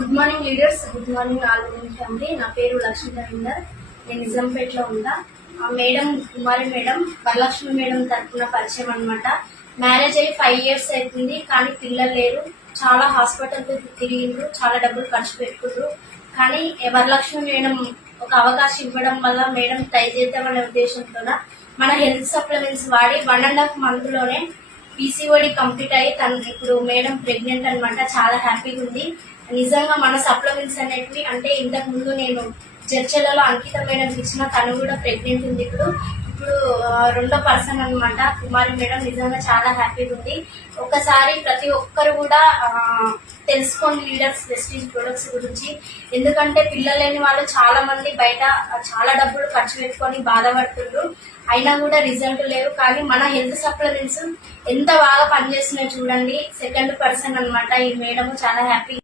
Good morning leaders, good morning all family. నా పేరు లక్ష్మీ రవీందర్. నేను నిజాంపేటలో ఉందా. ఆ మేడం కుమారి మేడం వరలక్ష్మి మేడం తరఫున పరిచయం అనమాట. మ్యారేజ్ అయ్యి 5 years అవుతుంది, కానీ పిల్లలు లేరు. చాలా హాస్పిటల్ తిరిగిండ్రు, చాలా డబ్బులు ఖర్చు పెట్టుకుండ్రు. కానీ వరలక్ష్మి మేడం ఒక అవకాశం ఇవ్వడం వల్ల మేడం ట్రై చేద్దామనే ఉద్దేశంతో మన హెల్త్ సప్లిమెంట్స్ వాడి 1.5 month లోనే పీసీఓడి కంప్లీట్ అయ్యి ఇప్పుడు మేడం ప్రెగ్నెంట్ అనమాట. చాలా హ్యాపీగా ఉంది. నిజంగా మన సప్లిమెంట్స్ అనేటివి అంటే ఇంతకు ముందు నేను చర్చలలో అంకిత మేడం ఇచ్చిన తను కూడా ప్రెగ్నెంట్ ఉంది. ఇప్పుడు రెండో పర్సన్ అనమాట కుమారి మేడం. నిజంగా చాలా హ్యాపీగా ఉంది. ఒకసారి ప్రతి ఒక్కరు కూడా తెలుసుకోండి లీడర్స్ వెస్టీజ్ ప్రొడక్ట్స్ గురించి. ఎందుకంటే పిల్లలు లేని వాళ్ళు చాలా మంది బయట చాలా డబ్బులు ఖర్చు పెట్టుకొని బాధపడుతుండ్రు, అయినా కూడా రిజల్ట్ లేవు. కానీ మన హెల్త్ సప్లిమెంట్స్ ఎంత బాగా పనిచేస్తున్నాయో చూడండి. సెకండ్ పర్సన్ అనమాట ఈ మేడం. చాలా హ్యాపీ.